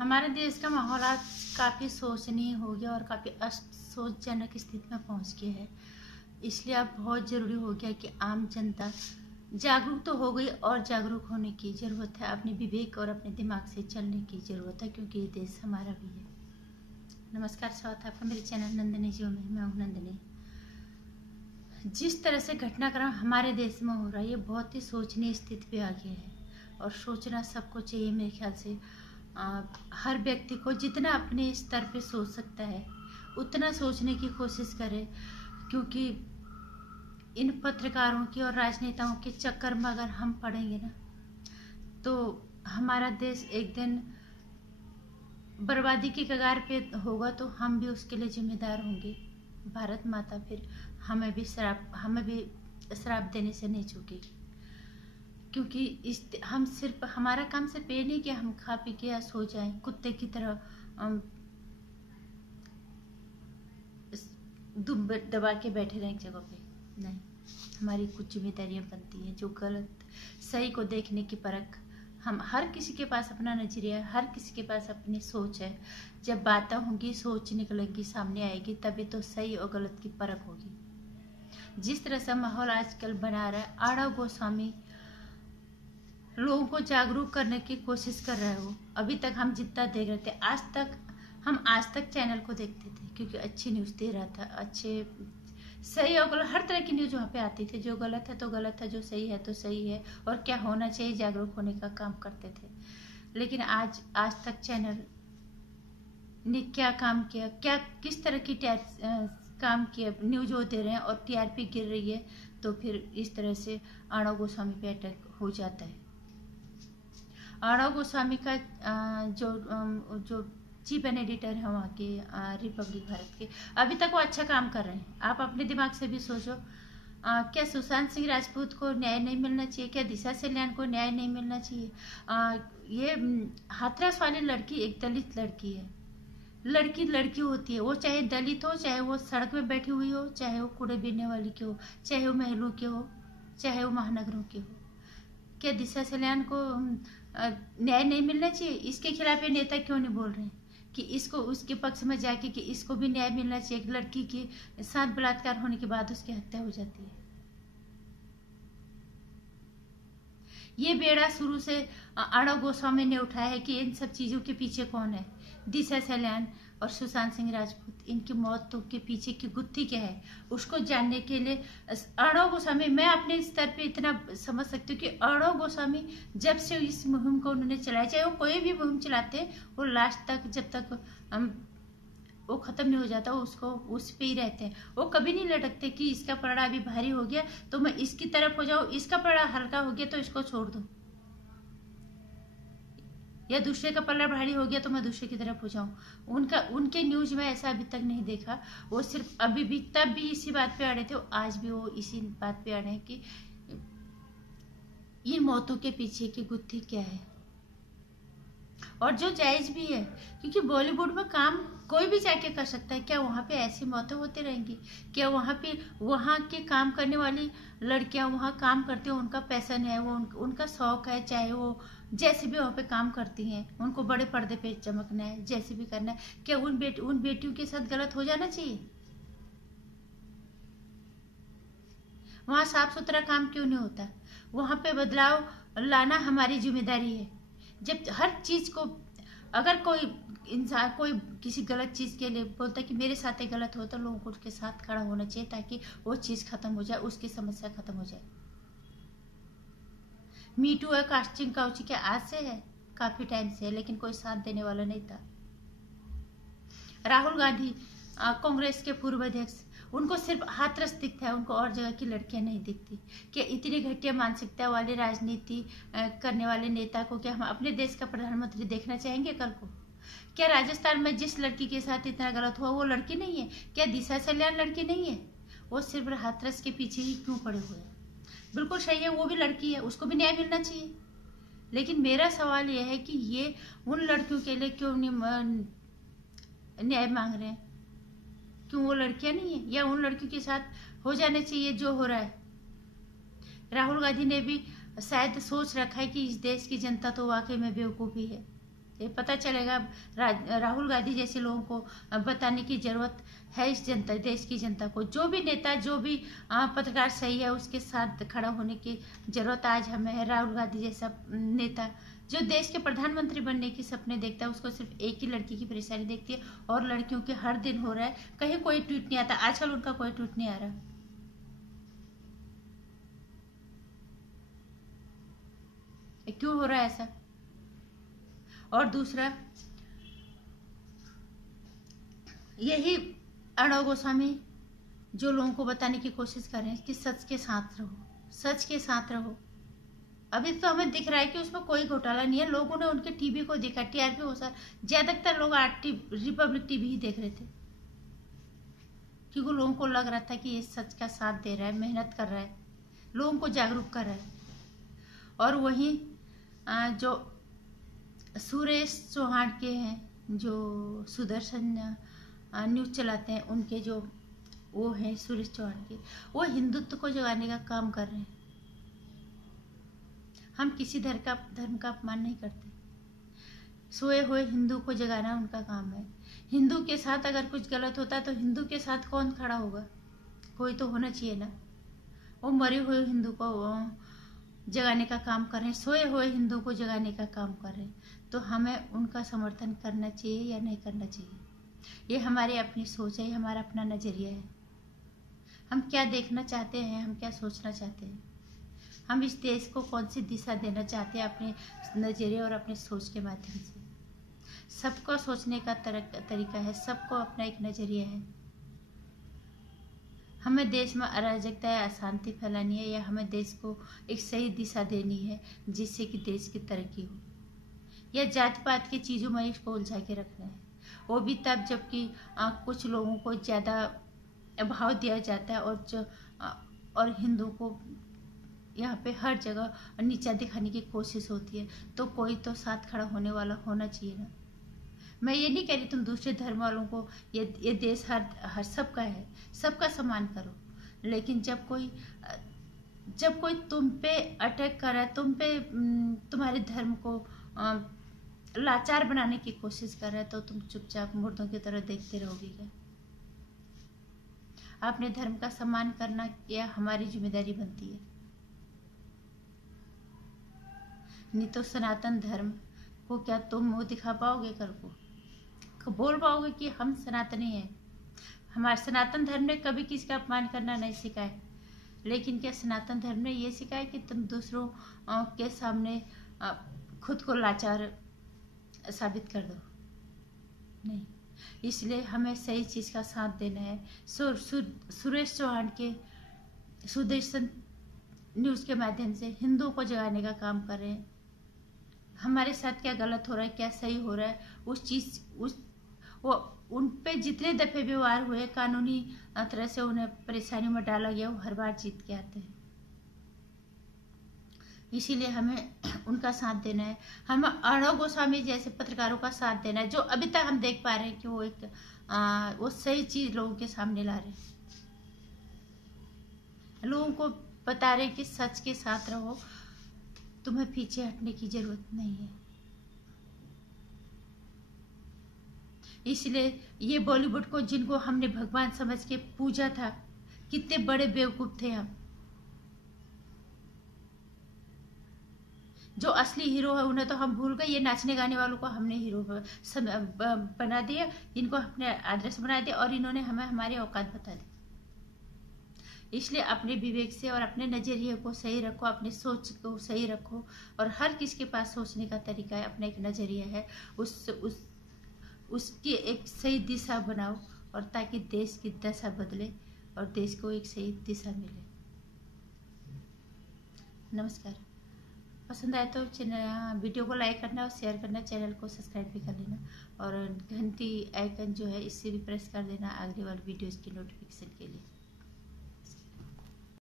हमारे देश का माहौल आज काफ़ी शोचनीय हो गया और काफ़ी अफसोसजनक स्थिति में पहुंच गया है। इसलिए अब बहुत ज़रूरी हो गया कि आम जनता जागरूक तो हो गई और जागरूक होने की ज़रूरत है। अपने विवेक और अपने दिमाग से चलने की ज़रूरत है, क्योंकि ये देश हमारा भी है। नमस्कार, स्वागत है आपका मेरे चैनल नंदिनी जी में। मैं हूँ नंदिनी। जिस तरह से घटनाक्रम हमारे देश में हो रहा है, ये बहुत ही सोचनीय स्थिति पे आ गया है और सोचना सबको चाहिए। मेरे ख्याल से हर व्यक्ति को जितना अपने स्तर पे सोच सकता है उतना सोचने की कोशिश करे, क्योंकि इन पत्रकारों की और राजनेताओं के चक्कर में अगर हम पड़ेंगे ना तो हमारा देश एक दिन बर्बादी की कगार पे होगा, तो हम भी उसके लिए जिम्मेदार होंगे। भारत माता फिर हमें भी श्राप देने से नहीं चूकेगी, क्योंकि हम सिर्फ हमारा काम सिर्फ ये नहीं कि हम खा पी के या सो जाएं कुत्ते की तरह दुम दबा के बैठे रहें एक जगह पे। नहीं, हमारी कुछ जिम्मेदारियां बनती हैं। जो गलत सही को देखने की परख, हम हर किसी के पास अपना नजरिया है, हर किसी के पास अपनी सोच है। जब बातें होंगी, सोच निकलेगी, सामने आएगी, तभी तो सही और गलत की परख होगी। जिस तरह से माहौल आजकल बना रहा है, आरव गोस्वामी लोगों को जागरूक करने की कोशिश कर रहे हो। अभी तक हम जितना देख रहे थे, आज तक चैनल को देखते थे, क्योंकि अच्छी न्यूज़ दे रहा था। अच्छे सही और गलत हर तरह की न्यूज़ वहाँ पे आती थी। जो गलत है तो गलत है, जो सही है तो सही है, और क्या होना चाहिए जागरूक होने का काम करते थे। लेकिन आज तक चैनल ने क्या काम किया, क्या किस तरह की काम किया, न्यूज वो दे रहे हैं और टीआरपी गिर रही है, तो फिर इस तरह से आरव गोस्वामी पे अटैक हो जाता है। आरव गोस्वामी का जो चीफ एंड एडिटर है वहाँ के रिपब्लिक भारत के, अभी तक वो अच्छा काम कर रहे हैं। आप अपने दिमाग से भी सोचो, क्या सुशांत सिंह राजपूत को न्याय नहीं मिलना चाहिए? क्या दिशा सल्यान को न्याय नहीं मिलना चाहिए? ये हाथरस वाली लड़की एक दलित लड़की है। लड़की होती है, वो चाहे दलित हो, चाहे वो सड़क में बैठी हुई हो, चाहे वो कूड़े बीनने वाली की हो, चाहे वो महलों के हो, चाहे वो महानगरों के हो। क्या दिशा सल्यान को न्याय नहीं मिलना चाहिए? इसके खिलाफ ये नेता क्यों नहीं बोल रहे हैं कि इसको उसके पक्ष में जाके कि इसको भी न्याय मिलना चाहिए? एक लड़की के साथ बलात्कार होने के बाद उसकी हत्या हो जाती है। ये बेड़ा शुरू से आरव गोस्वामी ने उठाया है कि इन सब चीजों के पीछे कौन है। दिशा सल्यान और सुशांत सिंह राजपूत, इनकी मौत के पीछे की गुत्थी क्या है, उसको जानने के लिए आरव गोस्वामी, मैं अपने स्तर पे इतना समझ सकती हूँ कि आरव गोस्वामी जब से इस मुहिम को उन्होंने चलाया, चाहे वो कोई भी मुहिम चलाते हैं, वो लास्ट तक जब तक वो खत्म नहीं हो जाता, उसको उस पे ही रहते हैं। वो कभी नहीं लटकते कि इसका पलड़ा अभी भारी हो गया तो मैं इसकी तरफ हो जाऊं, इसका पलड़ा हल्का हो गया तो इसको छोड़ दूं, या दूसरे का पल्ला भारी हो गया तो मैं दूसरे की तरफ हो जाऊं। उनके न्यूज में ऐसा अभी तक नहीं देखा। वो सिर्फ अभी भी, तब भी इसी बात पे अड़े थे, आज भी वो इसी बात पे अड़े हैं कि ये मौतों के पीछे की गुत्थी क्या है, और जो जायज भी है, क्योंकि बॉलीवुड में काम कोई भी जाके कर सकता है। क्या वहाँ पे ऐसी मौतें होती रहेंगी? क्या वहाँ के काम करने वाली लड़कियां वहाँ काम करती हैं, उनका पैशन है, वो उनका शौक है, चाहे वो जैसे भी वहाँ पे काम करती हैं, उनको बड़े पर्दे पे चमकना है, जैसे भी करना है, क्या उन बेटियों के साथ गलत हो जाना चाहिए? वहाँ साफ सुथरा काम क्यों नहीं होता? वहाँ पे बदलाव लाना हमारी जिम्मेदारी है। जब हर चीज को, अगर कोई इंसान कोई किसी गलत चीज के लिए बोलता है कि मेरे साथ गलत हो, तो लोगों को उसके साथ खड़ा होना चाहिए, ताकि वो चीज खत्म हो जाए, उसकी समस्या खत्म हो जाए। मीटू है, कास्टिंग काउची क्या आज से है? काफी टाइम से है, लेकिन कोई साथ देने वाला नहीं था। राहुल गांधी कांग्रेस के पूर्व अध्यक्ष, उनको सिर्फ हाथरस दिखता है, उनको और जगह की लड़कियां नहीं दिखती। क्या इतनी घटिया मानसिकता वाले राजनीति करने वाले नेता को क्या हम अपने देश का प्रधानमंत्री देखना चाहेंगे कल को? क्या राजस्थान में जिस लड़की के साथ इतना गलत हुआ वो लड़की नहीं है? क्या दिशा सल्यान लड़की नहीं है? वो सिर्फ हाथरस के पीछे ही क्यों पड़े हुए हैं? बिल्कुल सही है, वो भी लड़की है, उसको भी न्याय मिलना चाहिए। लेकिन मेरा सवाल यह है कि ये उन लड़कियों के लिए क्यों न्याय मांग रहे हैं? क्यों वो लड़कियां नहीं है? या उन लड़कियों के साथ हो जाना चाहिए जो हो रहा है? राहुल गांधी ने भी शायद सोच रखा है कि इस देश की जनता तो वाकई में बेवकूफ़ी है, ये पता चलेगा। राहुल गांधी जैसे लोगों को बताने की जरूरत है इस जनता, देश की जनता को। जो भी नेता, जो भी पत्रकार सही है, उसके साथ खड़ा होने की जरूरत आज हमें है। राहुल गांधी जैसा नेता जो देश के प्रधानमंत्री बनने की सपने देखता है, उसको सिर्फ एक ही लड़की की परेशानी देखती है, और लड़कियों के हर दिन हो रहा है, कहीं कोई ट्वीट नहीं आता। आजकल उनका कोई ट्वीट नहीं आ रहा। क्यों हो रहा है ऐसा? और दूसरा, यही अर्णव गोस्वामी जो लोगों को बताने की कोशिश कर रहे हैं कि सच के साथ रहो, सच के साथ रहो। अभी तो हमें दिख रहा है कि उसमें कोई घोटाला नहीं है। लोगों ने उनके टीवी को देखा, टीआरपी हो सर, ज्यादातर लोग रिपब्लिक टीवी ही देख रहे थे, क्योंकि लोगों को लग रहा था कि ये सच का साथ दे रहा है, मेहनत कर रहा है, लोगों को जागरूक कर रहा है। और वहीं जो सुरेश चौहान के हैं, जो सुदर्शन न्यूज चलाते हैं, उनके जो वो हैं सुरेश चौहान के, वो हिंदुत्व को जगाने का काम कर रहे हैं। हम किसी धर्म का अपमान नहीं करते। सोए हुए हिंदू को जगाना उनका काम है। हिंदू के साथ अगर कुछ गलत होता है तो हिंदू के साथ कौन खड़ा होगा? कोई तो होना चाहिए ना। वो मरे हुए हिंदू को जगाने का काम कर रहे हैं, सोए हुए हिंदू को जगाने का काम कर रहे हैं, तो हमें उनका समर्थन करना चाहिए या नहीं करना चाहिए? ये हमारी अपनी सोच है, ये हमारा अपना नजरिया है। हम क्या देखना चाहते हैं, हम क्या सोचना चाहते हैं, हम इस देश को कौन सी दिशा देना चाहते हैं अपने नजरिए और अपने सोच के माध्यम से। सबका सोचने का तरीका है, सबको अपना एक नजरिया है। हमें देश में अराजकता या अशांति फैलानी है, या हमें देश को एक सही दिशा देनी है जिससे कि देश की तरक्की हो, या जाति पात की चीज़ों में इसको उलझा के रखना है, वो भी तब जबकि कुछ लोगों को ज़्यादा भाव दिया जाता है और हिंदू को यहाँ पे हर जगह नीचा दिखाने की कोशिश होती है। तो कोई तो साथ खड़ा होने वाला होना चाहिए ना। मैं ये नहीं कह रही तुम दूसरे धर्म वालों को, ये देश हर सबका है, सबका सम्मान करो, लेकिन जब कोई तुम पे अटैक कर रहा है, तुम पे तुम्हारे धर्म को लाचार बनाने की कोशिश कर रहा है, तो तुम चुपचाप मुर्दों की तरह देखते रहोगे क्या? अपने धर्म का सम्मान करना क्या हमारी जिम्मेदारी बनती है। नहीं तो सनातन धर्म को क्या तुम वो दिखा पाओगे? कल को बोल पाओगे कि हम सनातनी हैं? हमारे सनातन धर्म ने कभी किसी का अपमान करना नहीं सिखाया, लेकिन क्या सनातन धर्म ने ये सिखाया कि तुम दूसरों के सामने खुद को लाचार साबित कर दो? नहीं। इसलिए हमें सही चीज का साथ देना है। सुरेश चौहान के सुदर्शन न्यूज के माध्यम से हिंदुओं को जगाने का काम कर रहे हैं। हमारे साथ क्या गलत हो रहा है, क्या सही हो रहा है, उन पे जितने दफे व्यवहार हुए, कानूनी तरह से उन्हें परेशानियों में डाला गया, वो हर बार जीत के आते हैं। इसीलिए हमें उनका साथ देना है। हमें अर्णव गोस्वामी जैसे पत्रकारों का साथ देना है, जो अभी तक हम देख पा रहे हैं कि वो सही चीज लोगों के सामने ला रहे हैं, लोगों को बता रहे हैं कि सच के साथ रहो, तुम्हें पीछे हटने की जरूरत नहीं है। इसलिए ये बॉलीवुड को, जिनको हमने भगवान समझ के पूजा था, कितने बड़े बेवकूफ थे हम। जो असली हीरो है उन्हें तो हम भूल गए, ये नाचने गाने वालों को हमने हीरो बना दिया, इनको अपने आदर्श बना दिया, और इन्होंने हमें हमारी औकात बता दी। इसलिए अपने विवेक से और अपने नजरिए को सही रखो, अपनी सोच को सही रखो, और हर किसी के पास सोचने का तरीका है, अपना एक नजरिया है, उसकी एक सही दिशा बनाओ, और ताकि देश की दशा बदले और देश को एक सही दिशा मिले। नमस्कार। पसंद आए तो वीडियो को लाइक करना और शेयर करना, चैनल को सब्सक्राइब भी कर लेना, और घंटी आइकन जो है इससे भी प्रेस कर देना अगले वाले वीडियोज़ की नोटिफिकेशन के लिए।